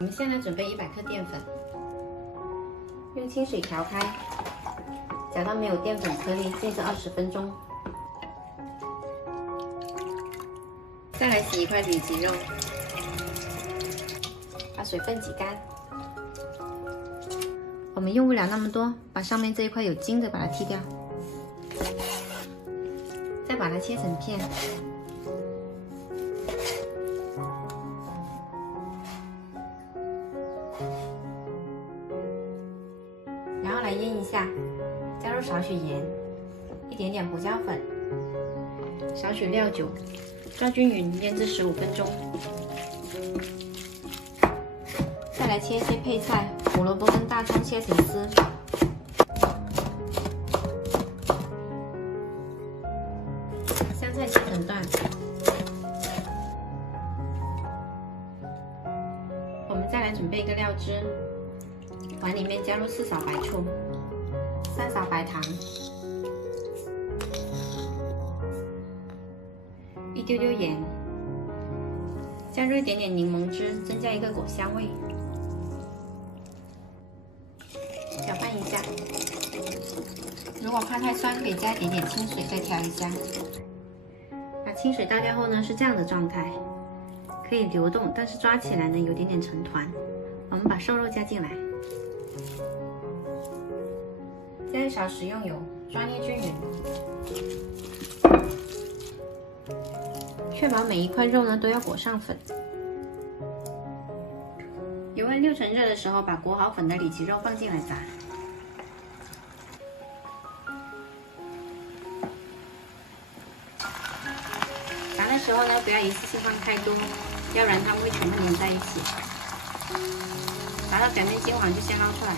我们现在准备100克淀粉，用清水调开，搅到没有淀粉颗粒，静置20分钟。再来洗1块里脊肉，把水分挤干。我们用不了那么多，把上面这一块有筋的把它剔掉，再把它切成片。然后来腌一下，加入少许盐，一点点胡椒粉，少许料酒，抓均匀，腌制15分钟。再来切一些配菜，胡萝卜跟大葱切成丝，香菜切成段。我们再来准备一个料汁，碗里面加入4勺白醋，3勺白糖，一丢丢盐，加入一点点柠檬汁，增加一个果香味。搅拌一下，如果怕太酸，可以加一点点清水再调一下。把清水倒掉后呢，是这样的状态，可以流动，但是抓起来呢有点点成团。我们把瘦肉加进来，加1勺食用油，抓捏均匀，确保每一块肉呢都要裹上粉。油温6成热的时候，把裹好粉的里脊肉放进来炸。炸的时候呢，不要一次性放太多，要不然它们会全部粘在一起。炸到表面金黄就先捞出来。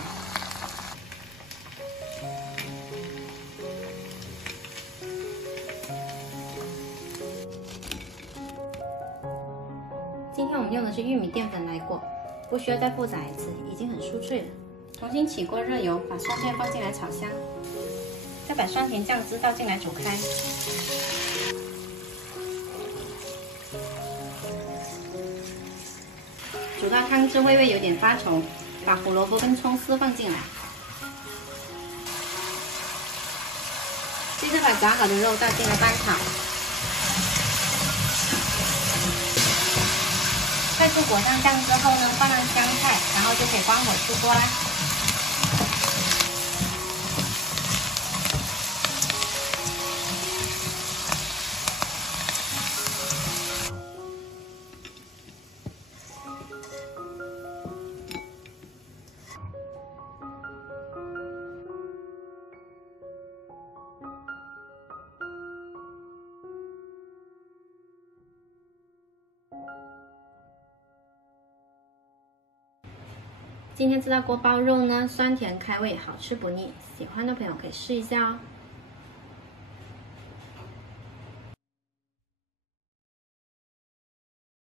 今天我们用的是玉米淀粉来裹，不需要再复炸一次，已经很酥脆了。重新起锅热油，把蒜片放进来炒香，再把酸甜酱汁倒进来煮开。煮到汤汁微微有点发稠，把胡萝卜跟葱丝放进来。接着把炸好的肉倒进来翻炒。快速裹上酱之后呢，放上香菜，然后就可以关火出锅啦。今天这道锅包肉呢，酸甜开胃，好吃不腻，喜欢的朋友可以试一下哦。